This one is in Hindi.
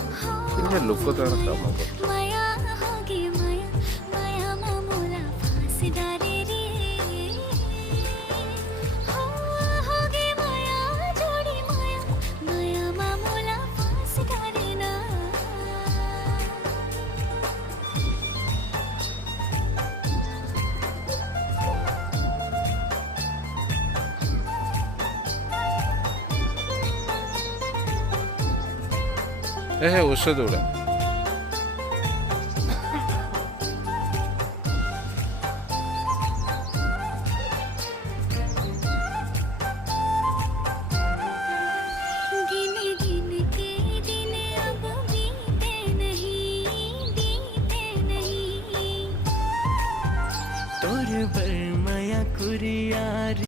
କେମିତି ଲୋକ ତାର କାମ କରୁଛନ୍ତି। माया होगी माया माया मामूला फांसीदारी रे हो होगी माया जोड़ी माया माया मामूला फांसीदारी ना हे ଔଷଧ ଗୁଡ଼ା